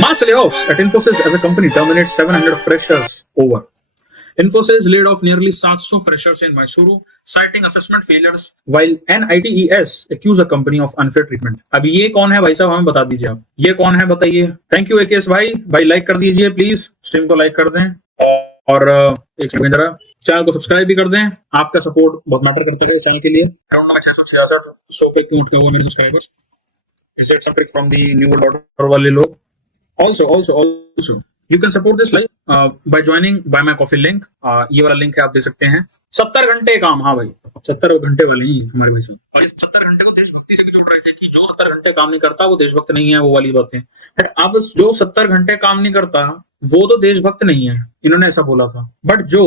Mass layoffs at Infosys as a company terminates 700 freshers over. Infosys laid off nearly 700 freshers in Mysuru, citing assessment failures, while NITES accused the company of unfair treatment. अब ये कौन है भाई साहब, हमें बता दीजिए आप, ये कौन है बताइए। थैंक यू एकेएस भाई लाइक कर दीजिए प्लीज, स्ट्रीम को लाइक कर दें और एक सेकंड जरा चैनल को सब्सक्राइब भी कर दें। आपका सपोर्ट बहुत मैटर करता है चैनल के लिए। अराउंड 666 पे क्यों उठा हुआ मेरे subscribers? Is it some trick from the new world order वाले लोग? Also, you can support this live by joining Buy My Coffee link. ये वाला लिंक है, आप देख सकते हैं। 70 घंटे काम, हाँ भाई 70 घंटे वाले ही हमारे भाई साहब। और इस 70 घंटे को देशभक्ति से भी जोड़ रहे थे कि जो 70 घंटे काम नहीं करता वो देशभक्त नहीं है, वो वाली बातें। अब जो 70 घंटे काम नहीं करता वो तो देशभक्त नहीं है, इन्होंने ऐसा बोला था। बट जो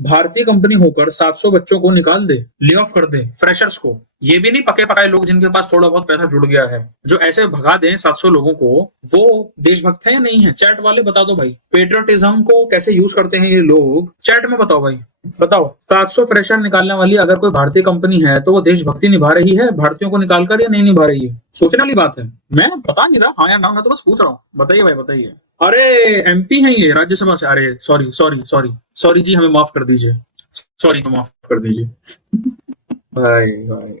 भारतीय कंपनी होकर 700 बच्चों को निकाल दे, ले ऑफ कर दे, फ्रेशर्स को, ये भी नहीं पके पकाए लोग जिनके पास थोड़ा बहुत पैसा जुड़ गया है, जो ऐसे भगा दें 700 लोगों को, वो देशभक्त है या नहीं है? चैट वाले बता दो भाई, पेट्रियटिज्म को कैसे यूज करते हैं ये लोग, चैट में बताओ भाई, बताओ। 700 फ्रेशर निकालने वाली अगर कोई भारतीय कंपनी है तो वो देशभक्ति निभा रही है भारतीयों को निकालकर या नहीं निभा रही है? सोचने वाली बात है। मैं बता नहीं रहा हाँ या ना, मैं तो बस पूछ रहा हूँ। बताइए भाई बताइए। अरे एमपी है ये, राज्यसभा से। अरे सॉरी जी, हमें माफ कर दीजिए, सॉरी तो माफ कर दीजिए। भाई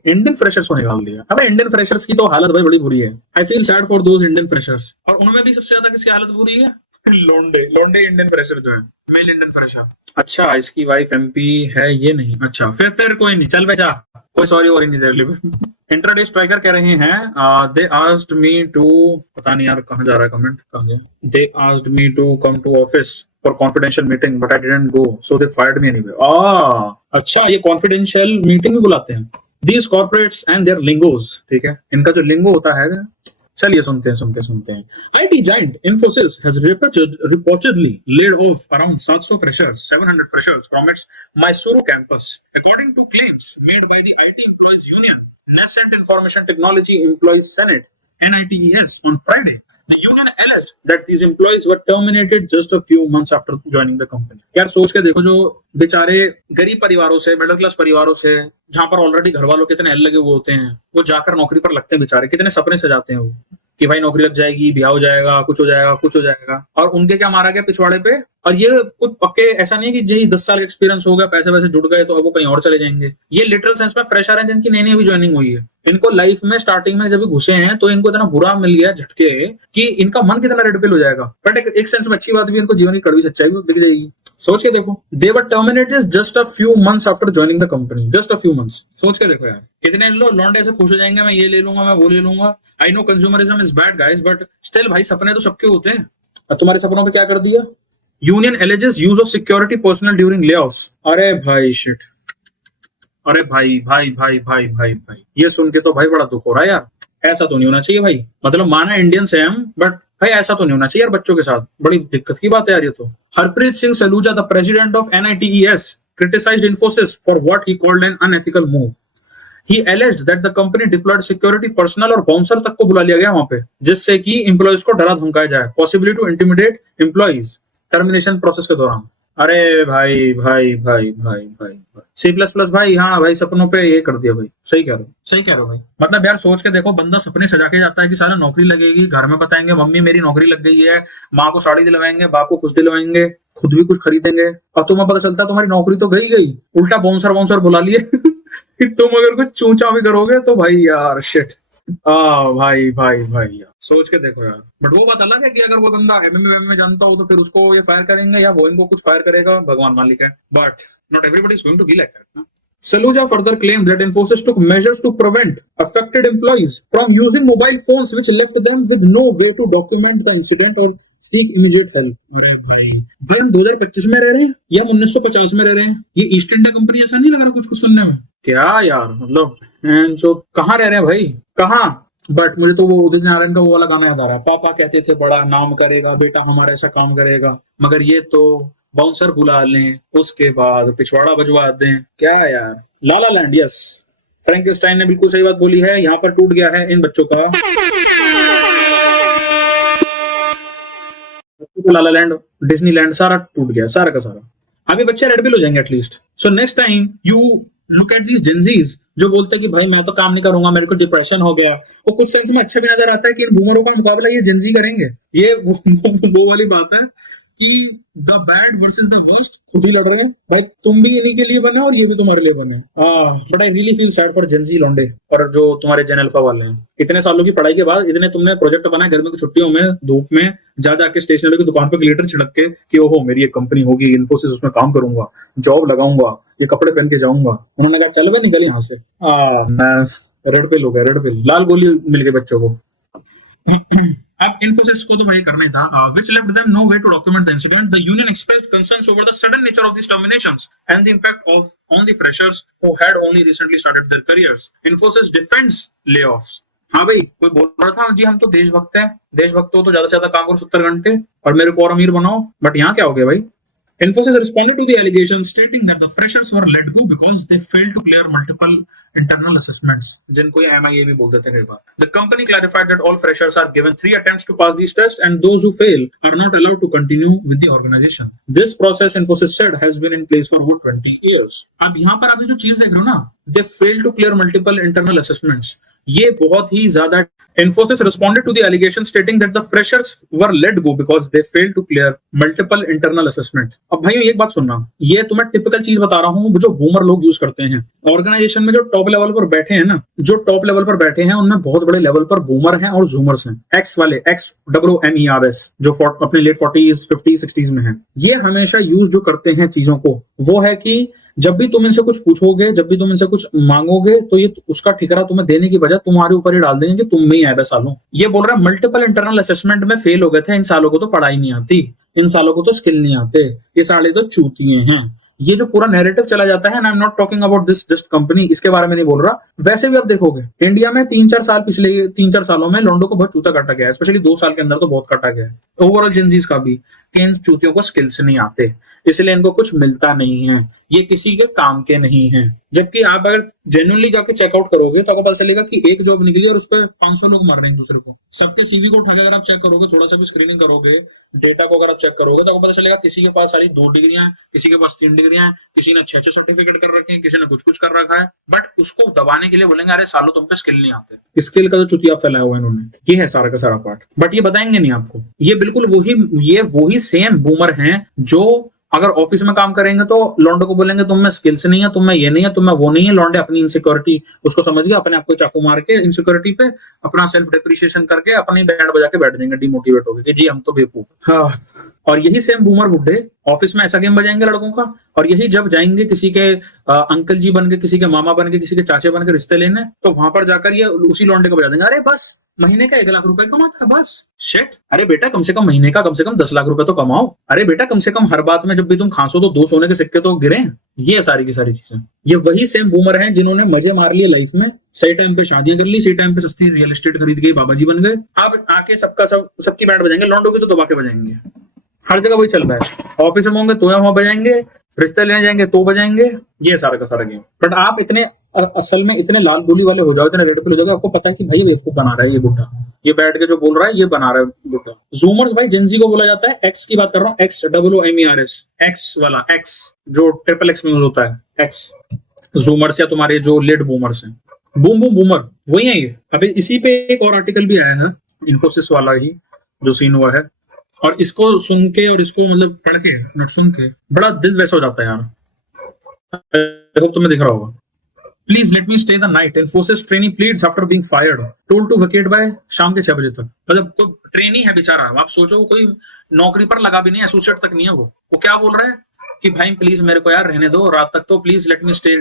इंडियन फ्रेशर्स को निकाल दिया। अबे इंडियन फ्रेशर्स की तो हालत भाई बड़ी बुरी है। I feel sad for those Indian freshers. और उनमें भी सबसे ज्यादा किसकी हालत बुरी है? लोंडे इंडियन फ्रेशर जो है, मेल इंडियन फ्रेशर। अच्छा, इसकी वाइफ एमपी है ये नहीं। अच्छा फिर कोई नहीं, चल बेचा, कोई सॉरी वॉरी नहीं दे। इंट्राडे स्ट्राइकर कह रहे हैं दे आस्क्ड मी टू, पता नहीं यार कहाँ जा रहा है कमेंट, कहाँ गया? They asked me to come to office for confidential meeting but I didn't go so they fired me anyway. अच्छा, ये कॉन्फिडेंशियल मीटिंग भी बुलाते हैं these corporates and their lingos. ठीक है, इनका जो लिंगो होता है, चलिए सुनते हैं। IT giant Infosys has reportedly laid off around 700 freshers, 700 freshers from its Mysuru campus, according to claims made by the IT Employees Union, Nascent Information Technology Employees Senate, NITES, on Friday. The union alleged that these employees were terminated just a few months after joining the company. यार सोच के देखो, जो बेचारे गरीब परिवारों से, middle class परिवारों से, जहां पर ऑलरेडी घर वालों कितने एल लगे हुए होते हैं, वो जाकर नौकरी पर लगते हैं बेचारे, कितने सपने सजाते हैं वो कि भाई नौकरी लग जाएगी, ब्याह हो जाएगा, कुछ हो जाएगा, और उनके क्या मारा गया पिछवाड़े पे। और ये कुछ पक्के ऐसा नहीं कि यही 10 साल एक्सपीरियंस हो गया, पैसे वैसे जुड़ गए तो अब वो कहीं और चले जाएंगे। ये लिटरल सेंस में फ्रेशर हैं जिनकी नई अभी ज्वाइनिंग हुई है। इनको लाइफ में स्टार्टिंग में जब घुसे हैं तो इनको इतना बुरा मिल गया झटके कि इनका मन कितना रेड पिल हो जाएगा। बट एक सेंस में अच्छी बात भी, इनको जीवन की कड़वी सच्चाई भी दिख जाएगी। सोच के देखो, they were terminated just a few months after joining the company, just a few months. सोच के देखो यार, कितने लौंडे ऐसे खुश हो जाएंगे, मैं ये ले लूंगा, मैं वो ले लूंगा। I know consumerism is bad guys, but still भाई सपने तो सबके होते हैं। तुम्हारे सपनों पे क्या कर दिया? Union alleges use of security personal during layoffs. अरे भाई शिट, अरे भाई, ये सुन के तो भाई बड़ा दुख हो रहा है यार। ऐसा तो नहीं होना चाहिए भाई, मतलब माना इंडियन से हम, बट भाई ऐसा तो नहीं होना चाहिए यार बच्चों के साथ, बड़ी दिक्कत की बात है यार ये तो। Harpreet Singh Saluja, the president of NITES, criticized Infosys for what he called an unethical move. He alleged that the company deployed security personnel और बाउंसर तक को बुला लिया गया वहां पे, जिससे कि एम्प्लॉइज को डरा धमकाया जाए, possibility to intimidate employees termination process के दौरान। अरे भाई C++ भाई, हाँ भाई सपनों पे ये कर दिया भाई। सही कह रहे हो भाई। मतलब यार सोच के देखो, बंदा सपने सजा के जाता है कि सारा नौकरी लगेगी, घर में बताएंगे मम्मी मेरी नौकरी लग गई है, माँ को साड़ी दिलवाएंगे, बाप को कुछ दिलवाएंगे, खुद भी कुछ खरीदेंगे, और तुम्हें पता चलता है तुम्हारी नौकरी तो गई, उल्टा बाउंसर बुला लिए। तुम अगर कुछ चूचा भी करोगे तो भाई यार शिट। भाई यार सोच के देखो यार। बट वो बात अलग है कि अगर वो बंदा एमएमए में जानता हो तो फिर उसको ये फायर करेंगे या वो इनको कुछ फायर करेगा, भगवान मालिक है। But not everybody is going to be like that. Saluja further claimed that Infosys took measures to prevent affected employees from using mobile phones, which left them with no way to document the incident or seek immediate help. अरे भाई हम 2025 में रह रहे हैं या 1950 में रह रहे हैं? ये ईस्ट इंडिया कंपनी ऐसा नहीं लग रहा कुछ सुनने में? क्या यार, मतलब जो कहाँ रह रहे हैं भाई, कहाँ? बट मुझे तो वो उदित नारायण का वो वाला गाना याद आ रहा है, पापा कहते थे बड़ा नाम करेगा बेटा हमारा ऐसा काम करेगा, मगर ये तो बाउंसर बुला लें उसके बाद पिछवाड़ा बजवा दें। क्या यार, लाला लैंड। यस, फ्रैंकेनस्टाइन ने बिल्कुल सही बात बोली है, यहाँ पर टूट गया है इन बच्चों का लाला लैंड, डिज्नीलैंड सारा टूट गया, सारा का सारा। अभी बच्चे रेड बिल हो जाएंगे at least. So next time you look at these Gen Zs जो बोलते हैं कि भाई मैं तो काम नहीं करूंगा, मेरे को डिप्रेशन हो गया, वो कुछ सेंस में अच्छा भी नजर आता है कि इन बूमरों का मुकाबला ये जेंजी करेंगे। ये वो वाली बात है कि the bad versus the worst खुद ही लड़ रहे हैं भाई, तुम भी इन्हीं के लिए बने और ये भी तुम्हारे लिए बने। But I really feel sad for Gen Z लौंडे और जो तुम्हारे जेन अल्फा वाले हैं। इतने सालों की पढ़ाई के बाद इतने तुमने प्रोजेक्ट बनाया गर्मी की छुट्टियों में धूप में जा जाके स्टेशनरी की दुकान पर ग्लिटर छिड़क के कि ओहो मेरी एक कंपनी होगी इन्फोसिस, उसमें काम करूंगा, जॉब लगाऊंगा, ये कपड़े पहन के जाऊंगा। उन्होंने कहा चल बे निकल यहाँ से। रेड पिल हो गया, रेड पिल, लाल गोली मिल गई बच्चों को। अब इन्फोसिस को तो भाई करना ही था, which left them no way to document the incident. The union expressed concerns over the sudden nature of these terminations and the impact on the freshers who had only recently started their careers. Infosys defends layoffs. हाँ भाई, कोई बोल रहा था जी हम तो देशभक्त हैं, देशभक्त हो तो ज्यादा से ज्यादा काम करो 70 घंटे और मेरे को और अमीर बनाओ, बट यहाँ क्या हो गया भाई? Infosys responded to the allegations stating that the freshers were let go because they failed to clear multiple internal assessments, जिनको ये MIA भी बोल देते हैं कई बार. The company clarified that all freshers are given 3 attempts to pass these tests and those who fail are not allowed to continue with the organization. This process, Infosys said, has been in place for over 20 years. अब यहाँ पर आप जो चीज देख रहे हो ना, they failed to clear multiple internal assessments. ये बहुत ही ज्यादा। Infosys responded to the allegation stating that the freshers were let go because they failed to clear multiple internal assessment. अब भाइयों एक बात सुनना, ये तो मैं टिपिकल चीज बता रहा हूँ जो बूमर लोग यूज करते हैं। ऑर्गेनाइजेशन में जो टॉप लेवल पर बैठे हैं ना, जो टॉप लेवल पर बैठे हैं उनमें बहुत बड़े लेवल पर बूमर हैं और जूमर्स हैं। एक्स वाले, XOOMERS, जो अपने लेट 40s 50s 60s में हैं, ये हमेशा यूज जो करते हैं चीजों को, वो है कि जब भी तुम इनसे कुछ पूछोगे, जब भी तुम इनसे कुछ मांगोगे, तो ये उसका ठिकरा तुम्हें देने की बजाय तुम्हारे ऊपर ही डाल देंगे कि तुम में ही ऐबे सालों। ये बोल रहा है मल्टीपल इंटरनल असेसमेंट में फेल हो गए थे, इन सालों को तो पढ़ाई नहीं आती, इन सालों को तो स्किल नहीं आते, ये साले तो चूतिए हैं। ये जो पूरा नैरेटिव चला जाता है ना, I am not talking about this just company, इसके बारे में नहीं बोल रहा। वैसे भी आप देखोगे इंडिया में 3-4 साल, पिछले 3-4 सालों में लोंडो को बहुत चूता काटा गया है, स्पेशली 2 साल के अंदर तो बहुत काटा गया है। ओवरऑल जेंजीज का भी, इन चूतियों को स्किल्स नहीं आते, इसलिए इनको कुछ मिलता नहीं है, ये किसी के काम के नहीं है। जबकि आप अगर जेन्युइनली जाके चेकआउट करोगे तो आपको पता चलेगा कि एक जॉब निकली और उस पर 500 लोग मर रहे हैं दूसरे को। सबके सीवी को उठा के अगर आप चेक करोगे, थोड़ा सा भी स्क्रीनिंग करोगे, डेटा को अगर आप चेक करोगे, तो आपको पता चलेगा किसी के पास सारी 2 डिग्रियां, किसी के पास 3 डिग्रियां, किसी ने 6 सर्टिफिकेट कर रखे हैं, किसी ने कुछ कर रखा है, बट उसको दबाने के लिए बोलेंगे अरे सालों तुम पे स्किल नहीं आते। स्किल का तो चुतिया फैलाया हुआ है इन्होंने, ये है सारा का सारा पार्ट, बट ये बताएंगे नहीं आपको। ये बिल्कुल वही सेम बूमर हैं जो अगर ऑफिस में काम करेंगे तो लॉन्डे को बोलेंगे तुम में स्किल्स नहीं है, तुम में ये नहीं है, तुम में वो नहीं है। लॉन्डे अपनी इनसिक्योरिटी उसको समझ गया, अपने आप को चाकू मार के इनसिक्योरिटी पे अपना सेल्फ डिप्रिशिएशन करके अपनी बैंड बजा के बैठ जाएंगे डिमोटिवेट होकर कि जी हम तो बेवकूफ। हाँ, और यही सेम बूमर बुड्ढे ऑफिस में ऐसा गेम बजाएंगे लड़कों का, और यही जब जाएंगे किसी के अंकल जी बन के, किसी के मामा बन के, किसी के चाचे बन के रिश्ते लेने, तो वहां पर जाकर ये उसी लॉन्डे को बजा देंगे अरे बस महीने का 1 लाख रुपए कमाता है बस। शिट, अरे बेटा कम से कम महीने का कम से कम 10 लाख रुपए तो कमाओ। अरे बेटा कम से कम हर बात में जब भी तुम खांसो तो 2 सोने के सिक्के तो गिरे। ये सारी की सारी चीजें, ये वही सेम बूमर हैं जिन्होंने मजे मार लिए लाइफ में, सही टाइम पे शादियां कर ली, सही टाइम पे सस्ती रियल एस्टेट खरीद के बाबा जी बन गए। अब आके सबकी बैंड बजाएंगे, लॉन्डो की तो दबा के बजाएंगे। हर जगह वही चल रहा है, ऑफिस में होंगे तो वहां बजाएंगे, रिश्ते लेने जाएंगे तो बजाएंगे, ये सारा का सारा गेम। बट आप इतने असल में इतने लाल गोली वाले हो जाओ, इतने रेड पिल हो जाओ, आपको पता है कि भाई ये बेवकूफ बना रहा है, ये बुड्ढा, ये बैठ के जो बोल रहा है ये बना रहा है बुड्ढा। जूमर्स भाई जेंजी को बोला जाता है, एक्स की बात कर रहा हूँ, XOOMERS, एक्स वाला, एक्स जो XXX में होता है, एक्स जूमर्स या तुम्हारे जो लेट बूमर्स हैं, बूम बूम बूमर वही है ये। अभी इसी पे एक और आर्टिकल भी आया है, इन्फोसिस वाला ही जो सीन हुआ है, और इसको सुन के और इसको मतलब पढ़ के नट सुन के बड़ा दिल वैसा हो जाता है यार। देखो तुम्हें दिख रहा होगा। Please let me stay the night. Infosys trainee pleads after being fired. Told to vacate by शाम के 6 बजे तक। मतलब कोई ट्रेनी है बेचारा, आप सोचो कोई नौकरी पर लगा भी नहीं, एसोसिएट तक नहीं है वो क्या बोल रहा है कि भाई प्लीज मेरे को यार रहने दो रात तक, तो प्लीज लेट मी स्टे।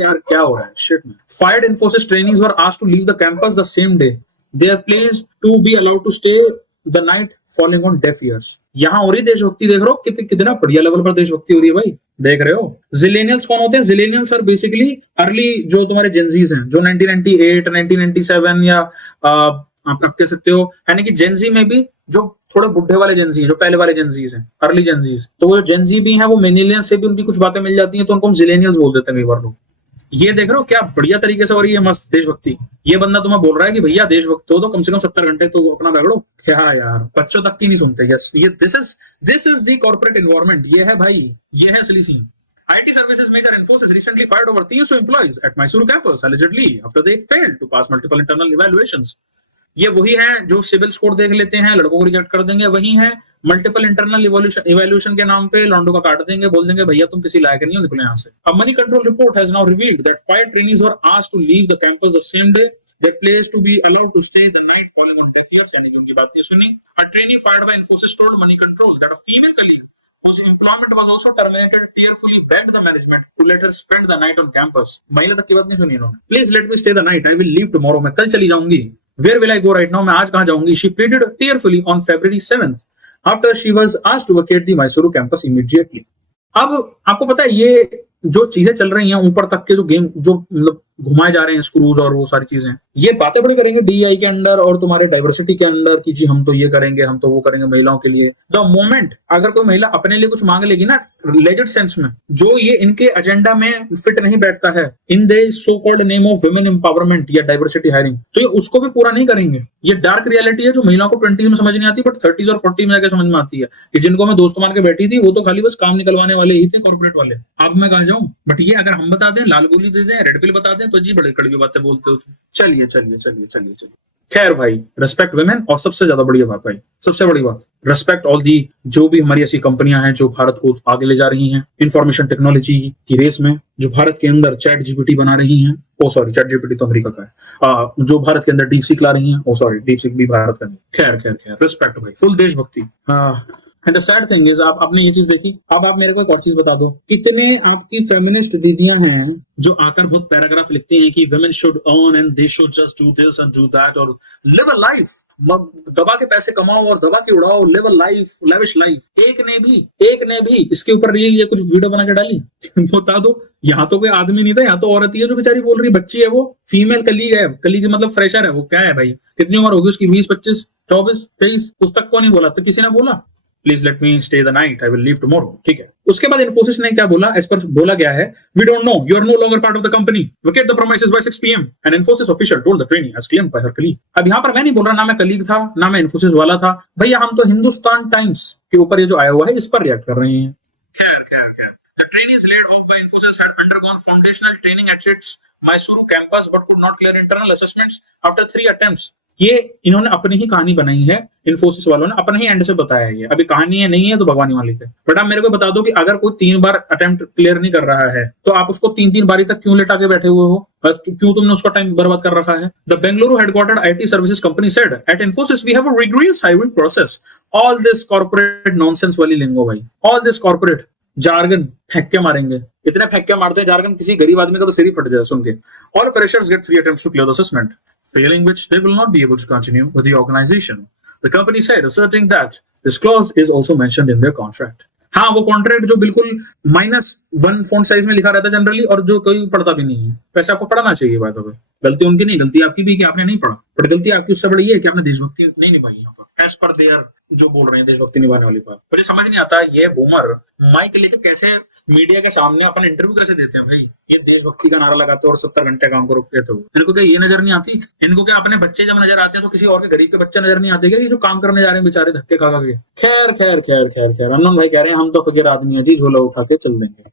यार क्या हो रहा है शिट में। Fired Infosys trainees were asked to leave the campus the same day. They are pleased to be allowed to stay the night falling on deaf ears. यहाँ हो रही देशभक्ति, देख रहे हो कितना बढ़िया लेवल पर देशभक्ति हो रही है भाई, देख रहे हो। जिलेनियल्स कौन होते हैं? जिलेनियल्स आर बेसिकली अर्ली जो तुम्हारे जेंजीज हैं, जो 1998 1997 या आप कह सकते हो, यानी कि जेंजी में भी जो थोड़े बुढ़े वाले जेंजी हैं, जो पहले वाले जेंजीज हैं, अर्ली जेंजीज, तो वो जेंजी भी हैं, वो मिलेनियल्स से भी उनकी कुछ बातें मिल जाती हैं, तो उनको हम जिलेनियल्स बोल देते हैं कई बार लोग। ये देख रहे हो क्या बढ़िया तरीके से हो रही है मस्त देशभक्ति। ये बंदा तुम्हें बोल रहा है कि भैया देशभक्त हो तो कम से कम 70 घंटे तो अपना रगड़ो। क्या यार, बच्चों तक की नहीं सुनते। यस, ये this is the corporate environment. ये है भाई, ये है असली scene. IT services maker Infosys recently fired over 300 employees at Mysuru campus allegedly after they failed to pass multiple internal evaluations. ये वही है जो सिविल स्कोर देख लेते हैं, लड़कों को रिजेक्ट कर देंगे, वही है मल्टीपल इंटरनल इवैल्यूएशन के नाम पे लॉन्डो का काट देंगे, बोल देंगे भैया तुम किसी लायक नहीं हो, निकलो यहाँ से। A money control report has now revealed that 5 trainees were asked to leave the campus the same day. Their players to be allowed to stay the night falling on deaf ears, यानी कि उनकी बात नहीं सुनी। A trainee fired by Infosys told Money Control that a female colleague whose employment was also terminated tearfully begged the management to let her spend the night on campus. महिला तक की बात नहीं सुनी इन्होंने। Please let me stay the night. I will leave tomorrow. मैं कल चली जाऊंगी। Where will I go right now? मैं आज कहाँ जाऊंगी? She pleaded tearfully on February 7th after she was asked to vacate the Mysuru campus immediately. अब आपको पता है ये जो चीजें चल रही हैं ऊपर तक के जो गेम जो मतलब घुमाए जा रहे हैं स्क्रूज और वो सारी चीजें, ये बातें बड़ी करेंगे डीआई के अंदर और तुम्हारे डाइवर्सिटी के अंदर कि जी हम तो ये करेंगे, हम तो वो करेंगे महिलाओं के लिए। द मोमेंट अगर कोई महिला अपने लिए कुछ मांग लेगी ना लेजिट सेंस में, जो ये इनके एजेंडा में फिट नहीं बैठता है in the so called name of women empowerment या डाइवर्सिटी हायरिंग, तो ये उसको भी पूरा नहीं करेंगे। ये डार्क रियलिटी है जो महिलाओं को 20s में समझ नहीं आती बट 30s और 40s में जाकर समझ में आती है कि जिनको मैं दोस्त मान के बैठी थी वो तो खाली बस काम निकलवाने वाले ही थे, कॉर्पोरेट वाले। अब मैं कहा जाऊं, बट ये अगर हम बता दें, लाल गोली दे दें, रेड पिल बता दें तो जी बड़े कड़वी बातें बोलते हो। चलिए चलिए चलिए चलिए चलिए, खैर भाई रिस्पेक्ट वुमेन, और सबसे ज्यादा बढ़िया बात भाई, सबसे बड़ी बात रिस्पेक्ट ऑल दी जो भी हमारी ऐसी कंपनियां हैं जो भारत को आगे ले जा रही हैं इंफॉर्मेशन टेक्नोलॉजी की रेस में, जो भारत के अंदर चैट जीपीटी बना रही हैं, ओ सॉरी चैट जीपीटी तो अमेरिका का है, जो भारत के अंदर डीपसीक ला रही हैं, ओ सॉरी डीपसीक भी भारत का नहीं। खैर खैर खैर रिस्पेक्ट भाई, फुल देशभक्ति। And the sad thing is आपने ये चीज देखी। अब आप मेरे को एक और चीज बता दो, कितने आपकी फेमिनिस्ट दीदियां हैं जो आकर बहुत पैराग्राफ लिखती हैं कि women should earn and they should just do this and do that और लिव अ लाइफ, दबा के पैसे कमाओ और दबा के उड़ाओ, live a life, lavish life. एक ने भी इसके ऊपर रील या कुछ वीडियो बना के डाली बता दो। यहाँ तो कोई आदमी नहीं था, यहाँ तो औरत ही है जो बेचारी बोल रही, बच्ची है वो, फीमेल कलीग है, कलीग मतलब फ्रेशर है वो। क्या है भाई, कितनी उम्र होगी उसकी, 20, 25, 24, 23, उस तक को नहीं बोला तो किसी ने बोला please let me stay the night, I will leave tomorrow. ठीक है, उसके बाद इन्फोसिस ने क्या बोला, इस पर बोला गया है we don't know, you are no longer part of the company, vacate the premises by 6 PM an Infosys official told the trainee as claimed by her colleague. अब यहाँ पर मैं नहीं बोल रहा, ना मैं कलीग था ना मैं इन्फोसिस वाला था भैया, हम तो हिंदुस्तान टाइम्स के ऊपर ये जो आया हुआ है इस पर रिएक्ट कर रहे हैं। खैर the trainees laid off the Infosys had undergone foundational training at its Mysuru campus but could not clear internal assessments after 3 attempts। ये इन्होंने अपनी ही कहानी बनाई है, इन्फोसिस वालों ने अपने ही एंड से बताया है। ये अभी कहानी है नहीं है तो भगवान ही मालिक है। बट आप मेरे को बता दो कि अगर कोई 3 बार अटेम्प्ट क्लियर नहीं कर रहा है तो आप उसको 3 बारी तक क्यों लेटा के बैठे हुए हो, क्यों तुमने उसका टाइम बर्बाद कर रखा है। The Bengaluru headquartered IT services company said at Infosys we have a rigorous hiring process. All this corporate nonsense वाली लिंगो भाई, ऑल दिस कॉर्पोरेट जार्गन फेंक के मारेंगे, इतने फेंक के मारते हैं जार्गन किसी गरीब आदमी का तो सिर ही फट जाए सुन के। All freshers get 3 attempts to clear the assessment, failing which they will not be able to continue with the organization. The company said, asserting that this clause is also mentioned in their contract. हाँ, वो contract जो बिल्कुल -1 font size में लिखा रहता है generally और जो कोई पढ़ता भी नहीं है। वैसे आपको पढ़ना चाहिए बात है, गलती उनकी नहीं, गलती आपकी भी कि आपने नहीं पढ़ा, बट गलती आपकी उससे बड़ी है कि आपने देशभक्ति नहीं निभाई। यहाँ पर एज पर देयर जो बोल रहे हैं देशभक्ति निभाने वाली बात, मुझे समझ नहीं आता ये बूमर माइक लेके कैसे मीडिया के सामने अपना इंटरव्यू कैसे देते हैं भाई। ये देशभक्ति का नारा लगाते और 70 घंटे काम करो कहते हो, इनको क्या ये नजर नहीं आती? इनको क्या अपने बच्चे जब नजर आते हैं तो किसी और के गरीब के बच्चे नजर नहीं आते क्या, ये जो काम करने जा रहे हैं बेचारे धक्के खा के। खैर खैर खैर खैर खैर अनंत भाई कह रहे हैं हम तो फकीर आदमी है जी, झोला उठा के चल देंगे।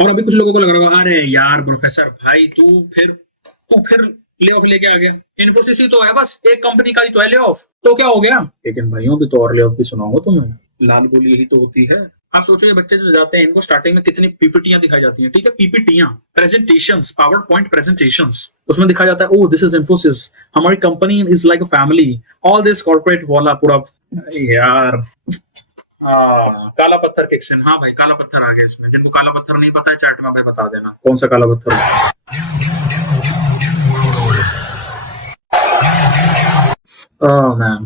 और अभी कुछ लोगों को लग रहा होगा अरे यार प्रोफेसर भाई तू फिर ले ऑफ लेके आ गया, इन्फोसिस ही तो है, बस एक कंपनी का ही तो है ले ऑफ, तो क्या हो गया। लेकिन भाइयों भी तो और ले ऑफ भी सुनाऊंगा तुम्हें, लाल गोली यही तो होती है। आप सोचोगे बच्चे जो जाते हैं इनको स्टार्टिंग में कितनी पीपीटियां दिखाई जाती हैं, ठीक है, पीपीटियां, प्रेजेंटेशंस, पावर पॉइंट प्रेजेंटेशंस, उसमें दिखाया जाता है ओह दिस इज इन्फोसिस, हमारी company is like a family, all this corporate वाला पूरा यार। काला पत्थर किक्स इन। हाँ भाई काला पत्थर आ गया इसमें, जिनको काला पत्थर नहीं पता है चैट में भाई बता देना कौन सा काला पत्थर है। Oh man,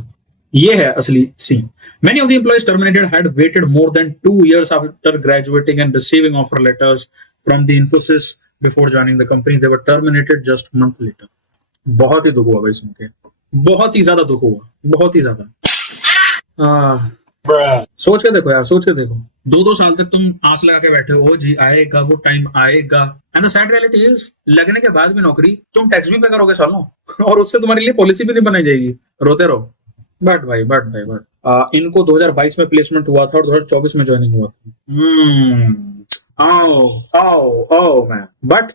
ये है असली scene. Many of the employees terminated had waited more than 2 years after graduating and receiving offer letters from the Infosys before joining the company. They were terminated just a month later. बहुत ही दुख हुआ भाई सुन के, बहुत ही ज्यादा दुख हुआ, बहुत ही ज्यादा। सोच के देखो यार, सोच के देखो, 2-2 साल तक तुम आस लगा के बैठे हो जी आएगा वो टाइम आएगा, and the sad reality is लगने के बाद भी नौकरी तुम टैक्स भी पे करोगे सालों और उससे तुम्हारे लिए पॉलिसी भी नहीं बनाई जाएगी, रोते रहो। बट इनको 2022 में प्लेसमेंट हुआ था और 2024 में ज्वाइनिंग हुआ था। ओ ओ मैन, बट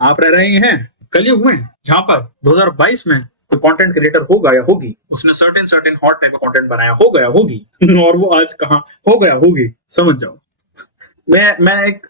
आप रह रहे हैं कलयुग में, जहां पर 2022 में कोई कंटेंट क्रिएटर होगा या होगी, उसने सर्टेन हॉट टाइप का कंटेंट बनाया होगा या होगी, और वो आज कहाँ हो गया होगी, समझ जाओ। मैं एक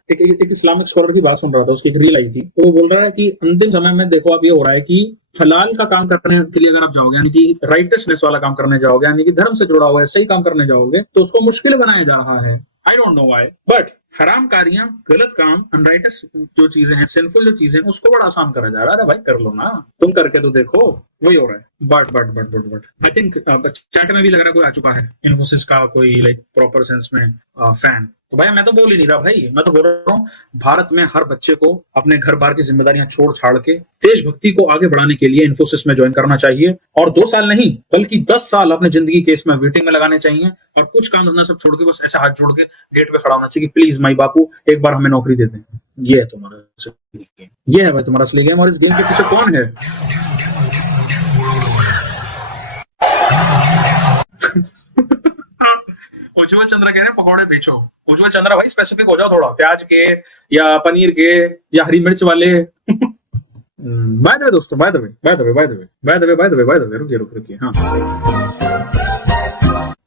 इस्लामिक स्कॉलर की बात सुन रहा था, उसकी एक रील आई थी, तो वो बोल रहा है कि अंतिम समय में देखो अब ये हो रहा है कि हलाल का काम करने के लिए अगर आप जाओगे, यानी कि राइटसनेस वाला काम करने जाओगे, यानी कि धर्म से जुड़ा हुआ है सही काम करने जाओगे, तो उसको मुश्किल बनाया जा रहा है। I don't know why, but हराम कारियां, गलत काम, अनराइटस जो चीजें हैं, सिंफुल जो चीजें हैं, उसको बड़ा आसान करा जा रहा है। अरे भाई कर लो ना, तुम करके तो देखो, वही हो रहा है। बट आई थिंक चैट में भी लग रहा है कोई आ चुका है इन्फोसिस का, कोई लाइक प्रॉपर सेंस में फैन। तो भाई मैं तो बोल ही नहीं रहा भाई, मैं तो बोल रहा हूँ भारत में हर बच्चे को अपने घर बार की जिम्मेदारियां छोड़ छाड़ के देशभक्ति को आगे बढ़ाने के लिए इन्फोसिस में ज्वाइन करना चाहिए, और 2 साल नहीं बल्कि 10 साल अपने जिंदगी के इसमें वेटिंग में लगाने चाहिए, और कुछ काम धंधा सब छोड़ के बस ऐसे हाथ जोड़ के गेट पे खड़ा होना चाहिए कि प्लीज माई बापू एक बार हमें नौकरी दे दें। ये है तुम्हारा असली गेम, ये है भाई तुम्हारा असली गेम। और इस गेम के पीछे कौन है? उज्जवल चंद्र कह रहे हैं पकौड़े बेचो। उज्जवल चंद्र भाई स्पेसिफिक हो जाओ थोड़ा, प्याज के या पनीर के या हरी मिर्च वाले। बाय द वे दोस्तों, रुकिए हाँ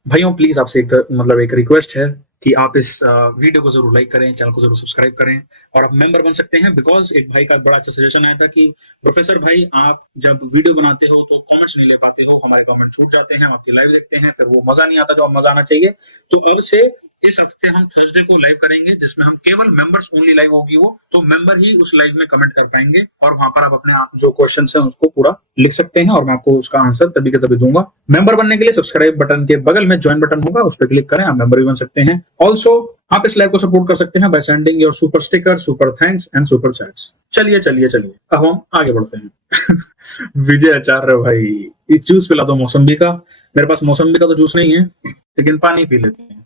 भाइयों, प्लीज आपसे एक रिक्वेस्ट है कि आप इस वीडियो को जरूर लाइक करें, चैनल को जरूर सब्सक्राइब करें, और आप मेंबर बन सकते हैं। बिकॉज एक भाई का बड़ा अच्छा सजेशन आया था कि प्रोफेसर भाई आप जब वीडियो बनाते हो तो कमेंट्स नहीं ले पाते हो, हमारे कमेंट छूट जाते हैं, हम आपकी लाइव देखते हैं, फिर वो मजा नहीं आता जो मजा आना चाहिए। तो अब से इस हफ्ते हम थर्सडे को लाइव करेंगे, जिसमें हम केवल मेंबर्स ओनली लाइव होगी वो, तो मेंबर ही उस लाइव में कमेंट कर पाएंगे, और वहां पर आप अपने जो क्वेश्चन है उसको पूरा लिख सकते हैं, और मैं आपको उसका आंसर तभी के तभी दूंगा। मेंबर बनने के लिए सब्सक्राइब बटन के बगल में ज्वाइन बटन होगा, उस पर क्लिक करें, आप मेंबर भी बन सकते हैं। ऑल्सो आप इस लाइव को सपोर्ट कर सकते हैं by sending your super sticker, super thanks and super chats. चलिए अब हम आगे बढ़ते हैं। विजय आचार्य भाई, जूस पिला दो मौसम्बी का। मेरे पास मौसम्बी का तो जूस नहीं है, लेकिन पानी पी लेते हैं।